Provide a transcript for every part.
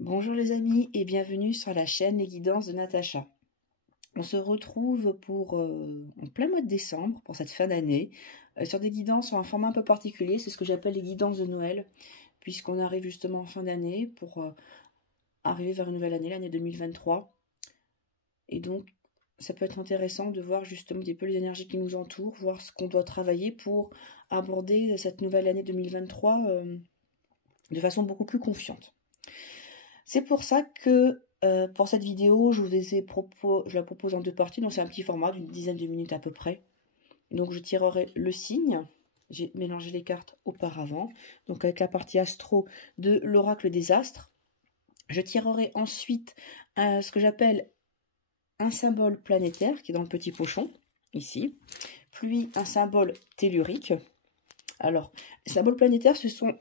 Bonjour les amis et bienvenue sur la chaîne Les Guidances de Natacha. On se retrouve en plein mois de décembre, pour cette fin d'année, sur des guidances sur un format un peu particulier. C'est ce que j'appelle les guidances de Noël, puisqu'on arrive justement en fin d'année pour arriver vers une nouvelle année, l'année 2023. Et donc, ça peut être intéressant de voir justement un petit peu les énergies qui nous entourent, voir ce qu'on doit travailler pour aborder cette nouvelle année 2023 de façon beaucoup plus confiante. C'est pour ça que pour cette vidéo, je la propose en deux parties. Donc c'est un petit format d'une dizaine de minutes à peu près. Donc je tirerai le signe. J'ai mélangé les cartes auparavant. Donc avec la partie astro de l'oracle des astres. Je tirerai ensuite ce que j'appelle un symbole planétaire qui est dans le petit pochon, ici. Puis un symbole tellurique. Alors, les symboles planétaires, ce sont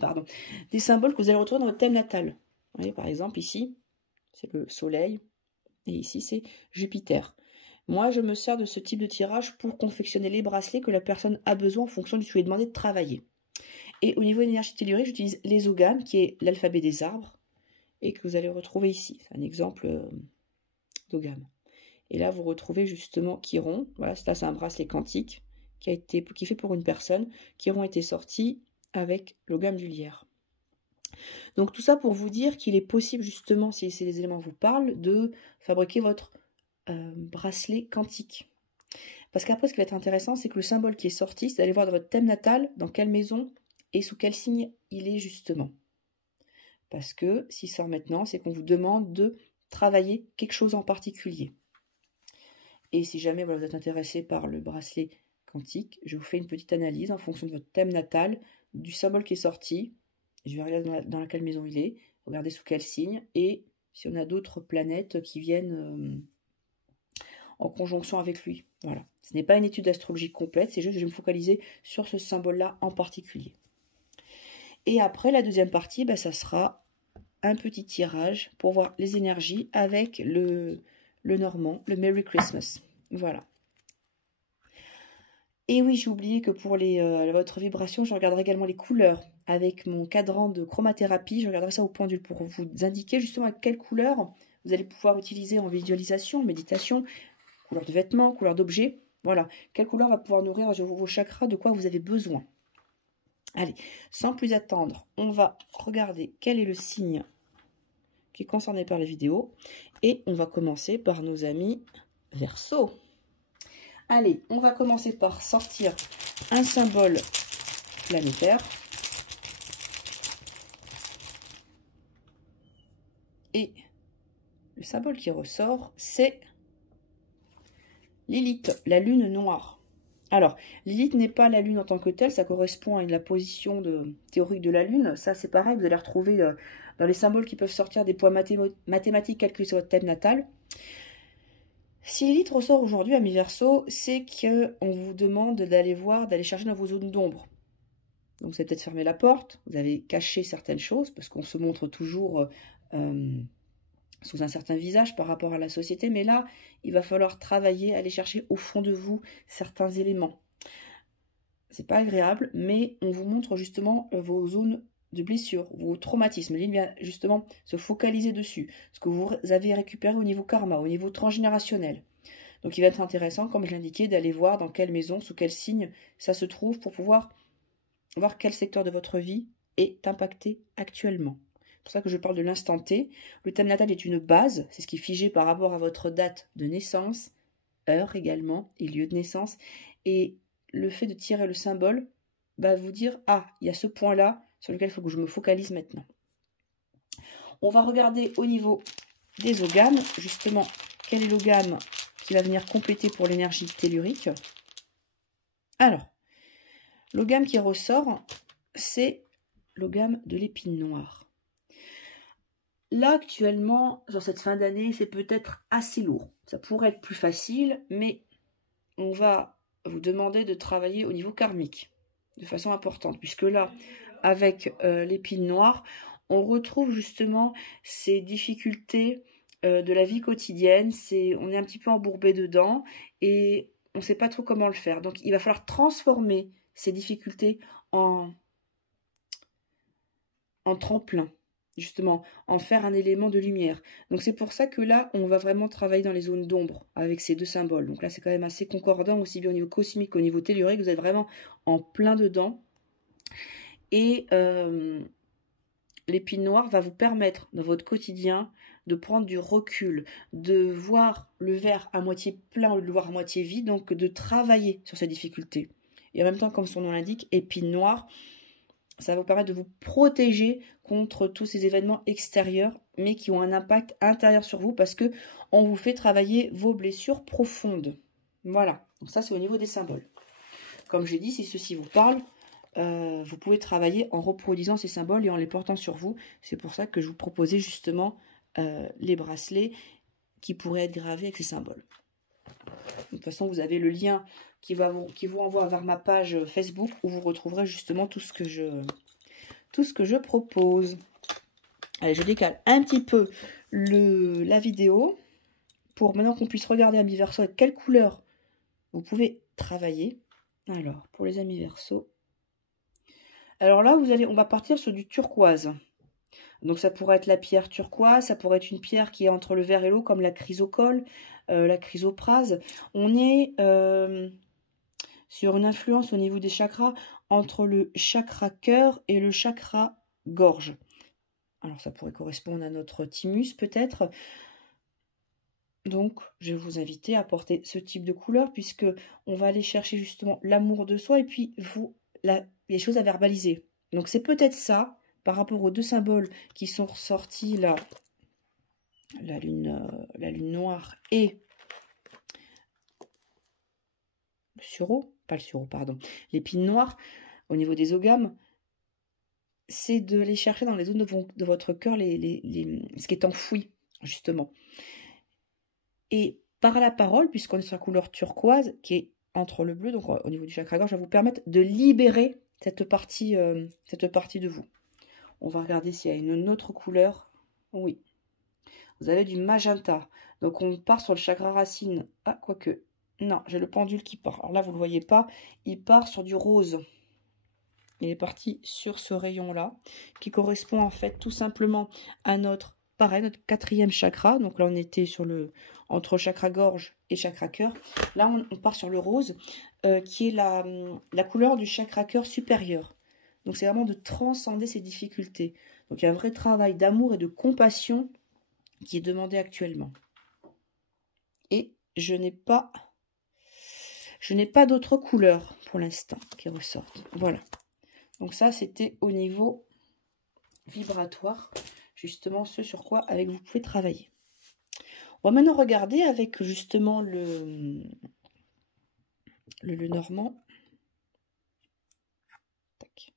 pardon, des symboles que vous allez retrouver dans votre thème natal. Vous voyez, par exemple, ici, c'est le soleil, et ici, c'est Jupiter. Moi, je me sers de ce type de tirage pour confectionner les bracelets que la personne a besoin en fonction du je lui ai demandé de travailler. Et au niveau de l'énergie tellurique, j'utilise l'ésogame, qui est l'alphabet des arbres, et que vous allez retrouver ici. C'est un exemple d'ogame. Et là, vous retrouvez justement Chiron. Voilà, ça, c'est un bracelet quantique qui est fait pour une personne. Chiron était sorti avec l'ogame du lierre. Donc tout ça pour vous dire qu'il est possible justement, si ces éléments vous parlent, de fabriquer votre bracelet quantique. Parce qu'après, ce qui va être intéressant, c'est que le symbole qui est sorti, c'est d'aller voir dans votre thème natal, dans quelle maison et sous quel signe il est justement. Parce que s'il sort maintenant, c'est qu'on vous demande de travailler quelque chose en particulier. Et si jamais vous êtes intéressé par le bracelet quantique, je vous fais une petite analyse en fonction de votre thème natal, du symbole qui est sorti. Je vais regarder dans laquelle maison il est, regarder sous quel signe, et si on a d'autres planètes qui viennent en conjonction avec lui. Voilà. Ce n'est pas une étude d'astrologie complète, c'est juste que je vais me focaliser sur ce symbole-là en particulier. Et après, la deuxième partie, ça sera un petit tirage pour voir les énergies avec le normand, le Merry Christmas. Voilà. Et oui, j'ai oublié que pour votre vibration, je regarderai également les couleurs. Avec mon cadran de chromathérapie, je regarderai ça au pendule pour vous indiquer justement à quelle couleur vous allez pouvoir utiliser en visualisation, en méditation, couleur de vêtements, couleur d'objets. Voilà, quelle couleur va pouvoir nourrir vos chakras, de quoi vous avez besoin. Allez, sans plus attendre, on va regarder quel est le signe qui est concerné par la vidéo. Et on va commencer par nos amis Verseau. Allez, on va commencer par sortir un symbole planétaire. Et le symbole qui ressort, c'est Lilith, la lune noire. Alors, Lilith n'est pas la lune en tant que telle, ça correspond à la position théorique de la lune. Ça, c'est pareil, vous allez retrouver dans les symboles qui peuvent sortir des poids mathématiques calculés sur votre thème natal. Si Lilith ressort aujourd'hui à mi-verso, c'est qu'on vous demande d'aller chercher dans vos zones d'ombre. Donc vous avez peut-être fermé la porte, vous avez caché certaines choses, parce qu'on se montre toujours sous un certain visage par rapport à la société, mais là, il va falloir travailler, aller chercher au fond de vous certains éléments. C'est pas agréable, mais on vous montre justement vos zones de blessure, vos traumatismes. L'île vient justement se focaliser dessus, ce que vous avez récupéré au niveau karma, au niveau transgénérationnel. Donc il va être intéressant, comme je l'indiquais, d'aller voir dans quelle maison, sous quel signe ça se trouve pour pouvoir voir quel secteur de votre vie est impacté actuellement. C'est pour ça que je parle de l'instant T. Le thème natal est une base, c'est ce qui est figé par rapport à votre date de naissance, heure également, et lieu de naissance. Et le fait de tirer le symbole va vous dire « Ah, il y a ce point-là sur lequel il faut que je me focalise maintenant. » On va regarder au niveau des ogames, justement, quel est l'ogame qui va venir compléter pour l'énergie tellurique. Alors, l'ogame qui ressort, c'est l'ogame de l'épine noire. Là, actuellement, sur cette fin d'année, c'est peut-être assez lourd. Ça pourrait être plus facile, mais on va vous demander de travailler au niveau karmique de façon importante, puisque là, avec l'épine noire, on retrouve justement ces difficultés de la vie quotidienne. On est un petit peu embourbé dedans et on ne sait pas trop comment le faire. Donc, il va falloir transformer ces difficultés en tremplin. justement, en faire un élément de lumière. Donc c'est pour ça que là, on va vraiment travailler dans les zones d'ombre avec ces deux symboles. Donc là, c'est quand même assez concordant, aussi bien au niveau cosmique qu'au niveau tellurique. Vous êtes vraiment en plein dedans. Et l'épine noire va vous permettre, dans votre quotidien, de prendre du recul, de voir le verre à moitié plein ou de le voir à moitié vide, donc de travailler sur ces difficultés. Et en même temps, comme son nom l'indique, épine noire, ça va vous permettre de vous protéger contre tous ces événements extérieurs, mais qui ont un impact intérieur sur vous, parce que on vous fait travailler vos blessures profondes. Voilà, donc ça c'est au niveau des symboles. Comme j'ai dit, si ceci vous parle, vous pouvez travailler en reproduisant ces symboles et en les portant sur vous. C'est pour ça que je vous proposais justement les bracelets qui pourraient être gravés avec ces symboles. De toute façon, vous avez le lien qui vous envoie vers ma page Facebook où vous retrouverez justement tout ce que je propose. Allez, je décale un petit peu la vidéo pour maintenant qu'on puisse regarder Amis Verseau avec quelle couleur vous pouvez travailler. Alors, pour les Amis Verseau, alors là, on va partir sur du turquoise. Donc ça pourrait être la pierre turquoise, ça pourrait être une pierre qui est entre le vert et l'eau, comme la chrysocole, la chrysoprase. On est sur une influence au niveau des chakras entre le chakra cœur et le chakra gorge. Alors ça pourrait correspondre à notre thymus peut-être. Donc je vais vous inviter à porter ce type de couleur, puisque on va aller chercher justement l'amour de soi et puis les choses à verbaliser. Donc c'est peut-être ça, par rapport aux deux symboles qui sont ressortis là, la lune noire et le sureau, pas le sureau, pardon, l'épine noire, au niveau des ogames, c'est de les chercher dans les zones de votre cœur, ce qui est enfoui, justement. Et par la parole, puisqu'on est sur la couleur turquoise, qui est entre le bleu, donc au niveau du chakra gorge, ça va vous permettre de libérer cette partie de vous. On va regarder s'il y a une autre couleur. Oui. Vous avez du magenta. Donc on part sur le chakra racine. Ah, quoique. Non, j'ai le pendule qui part. Alors là, vous ne le voyez pas. Il part sur du rose. Il est parti sur ce rayon-là, qui correspond en fait tout simplement à notre 4e chakra. Donc là, on était entre chakra gorge et chakra cœur. Là, on part sur le rose, qui est la couleur du chakra cœur supérieur. Donc c'est vraiment de transcender ces difficultés. Donc il y a un vrai travail d'amour et de compassion qui est demandé actuellement. Et je n'ai pas d'autres couleurs pour l'instant qui ressortent. Voilà. Donc ça, c'était au niveau vibratoire, justement ce sur quoi avec vous pouvez travailler. On va maintenant regarder avec justement le normand. Tac.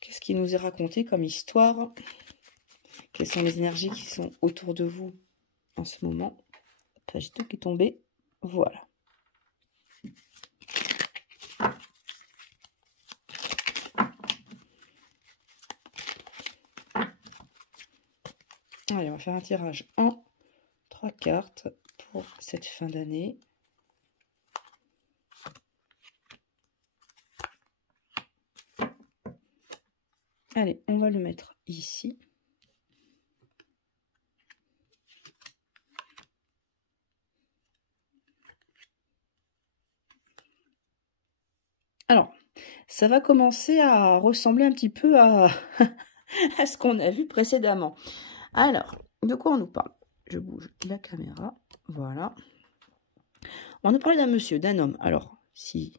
Qu'est-ce qui nous est raconté comme histoire? Quelles sont les énergies qui sont autour de vous en ce moment? J'ai tout qui est tombé. Voilà. Allez, on va faire un tirage en 3 cartes pour cette fin d'année. Allez, on va le mettre ici. Alors, ça va commencer à ressembler un petit peu à, à ce qu'on a vu précédemment. Alors, de quoi on nous parle? Je bouge la caméra. Voilà. On nous parle d'un monsieur, d'un homme. Alors, si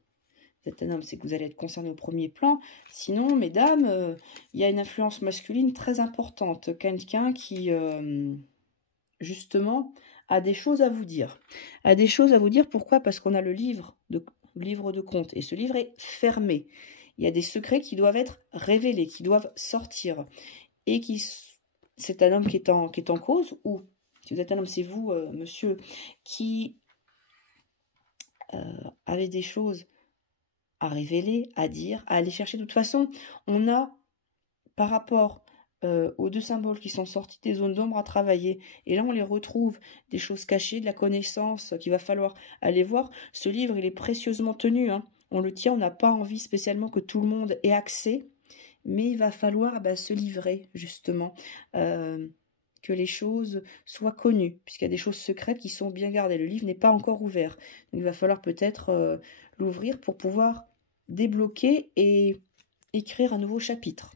vous êtes un homme, c'est que vous allez être concerné au premier plan. Sinon, mesdames, il y a une influence masculine très importante. Quelqu'un qui, justement, a des choses à vous dire. A des choses à vous dire, pourquoi? Parce qu'on a le livre de compte. Et ce livre est fermé. Il y a des secrets qui doivent être révélés, qui doivent sortir. Et c'est un homme qui est en cause, ou si vous êtes un homme, c'est vous, monsieur, qui avez des choses à révéler, à dire, à aller chercher. De toute façon, on a, par rapport aux deux symboles qui sont sortis, des zones d'ombre à travailler. Et là, on les retrouve, des choses cachées, de la connaissance qu'il va falloir aller voir. Ce livre, il est précieusement tenu. Hein. On le tient, on n'a pas envie spécialement que tout le monde ait accès. mais il va falloir se livrer, justement, que les choses soient connues, puisqu'il y a des choses secrètes qui sont bien gardées. Le livre n'est pas encore ouvert. Donc il va falloir peut-être l'ouvrir pour pouvoir débloquer et écrire un nouveau chapitre.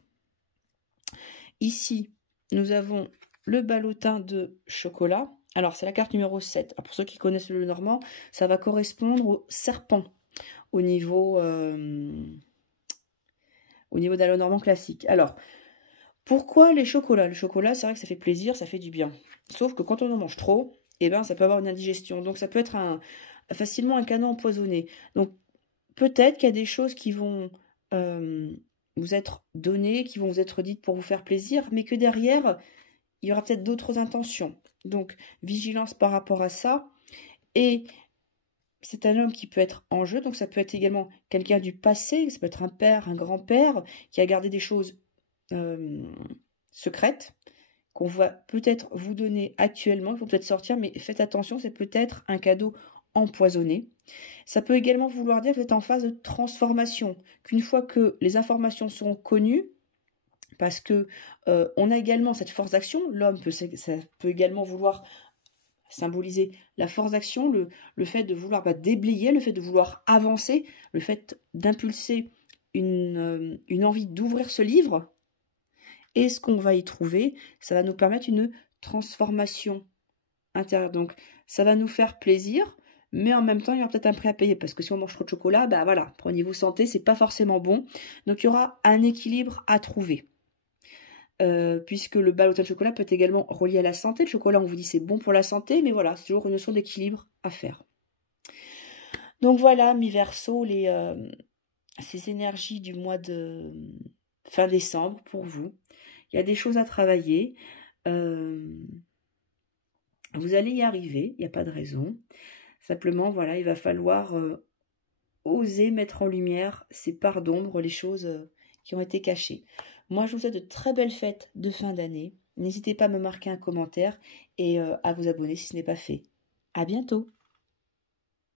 Ici, nous avons le ballotin de chocolat. Alors, c'est la carte numéro 7. Alors, pour ceux qui connaissent le normand, ça va correspondre au serpent au niveau d'un normand classique. Alors, pourquoi les chocolats? Le chocolat, c'est vrai que ça fait plaisir, ça fait du bien. Sauf que quand on en mange trop, ça peut avoir une indigestion. Donc, ça peut être facilement un canon empoisonné. Donc, peut-être qu'il y a des choses qui vont vous être données, qui vont vous être dites pour vous faire plaisir, mais que derrière, il y aura peut-être d'autres intentions. Donc, vigilance par rapport à ça. Et c'est un homme qui peut être en jeu, donc ça peut être également quelqu'un du passé, ça peut être un père, un grand-père, qui a gardé des choses secrètes, qu'on va peut-être vous donner actuellement, qui vont peut-être sortir, mais faites attention, c'est peut-être un cadeau empoisonné. Ça peut également vouloir dire que vous êtes en phase de transformation, qu'une fois que les informations seront connues, parce que on a également cette force d'action, l'homme ça peut également vouloir symboliser la force d'action, le fait de vouloir déblayer, le fait de vouloir avancer, le fait d'impulser une envie d'ouvrir ce livre. Et ce qu'on va y trouver, ça va nous permettre une transformation intérieure. Donc, ça va nous faire plaisir, mais en même temps, il y aura peut-être un prix à payer, parce que si on mange trop de chocolat, voilà, pour au niveau santé, c'est pas forcément bon. Donc, il y aura un équilibre à trouver. Puisque le ballotin de chocolat peut être également relié à la santé. Le chocolat, on vous dit c'est bon pour la santé, mais voilà, c'est toujours une notion d'équilibre à faire. Donc voilà, mi-verso, ces énergies du mois de fin décembre pour vous. Il y a des choses à travailler. Vous allez y arriver, il n'y a pas de raison. Simplement, voilà, il va falloir oser mettre en lumière ces parts d'ombre, les choses qui ont été cachées. Moi, je vous souhaite de très belles fêtes de fin d'année. N'hésitez pas à me marquer un commentaire et à vous abonner si ce n'est pas fait. À bientôt!